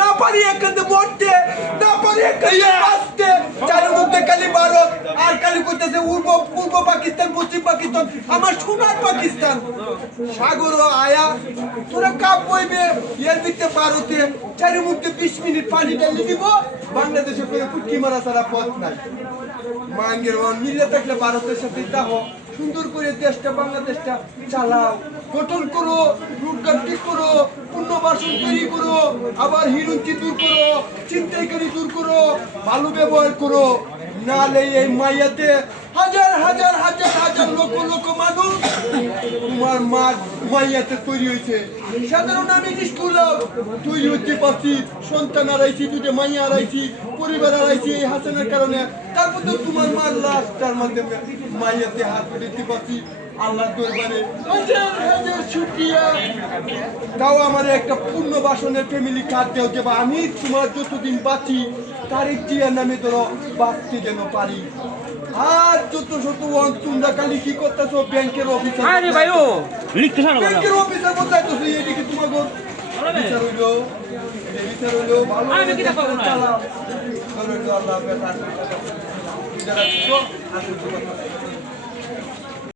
না পারি এখানে মরতে, না পারি এখানে বাঁচতে। চারিমুখে খালি ভারত আর খালি কইতেছে পূর্ব পাকিস্তান, পশ্চিম পাকিস্তান, আমার সোনার পাকিস্তান। সাগর আয়া তোরা কাপ বইবে এর ভিতরে ভারতে চারিমুখে 20 মিনিট পানি ঢেলে দিব, বাংলাদেশে করে পুটকি মারা ছাড়া পথ নাই। মাঙ্গের মিলে থাকলে ভারতের সাথে দেখো সুন্দর করে দেশটা বাংলাদেশটা চালাও, গঠন করো, রূপকান্তি করো, পুনর্বাসন তৈরি করো, আবার হিরুঞ্চি দূর করো, চিন্তাইকারী দূর করো, ভালো ব্যবহার করো। নালে এই মাইয়াতে হাজার হাজার হাজার হাজার লক্ষ লক্ষ মানুষ তোমার মা মাইয়াতে তৈরি হয়েছে। সাধারণ আমি স্কুল তৈরি হতে পারছি, সন্তান হারাইছি, দুটো মাইয়া হারাইছি, পরিবার হারাইছি এই হাসানের কারণে। তারপর তো তোমার মা লাস্টার মাধ্যমে মাইয়াতে হাত দিতে পারছি। আল্লাহ দরবারে হাজার হাজার শুকরিয়া। তাও আমার একটা পূর্ণ বাসনের ফ্যামিলি কার্ড দেও যে আমি তোমার যতদিন বাঁচি তারিখ জিয়ার নামে ধরো বাঁচতে যেন পারি। আর যত শত তোমরা খালি কি করতেছো ব্যাংকের অফিসার, ব্যাংকের অফিসার কোথায় তো এদিকে তোমাকে বিচার হইলো, বিচার হইলো ভালো চালাও। আল্লাহ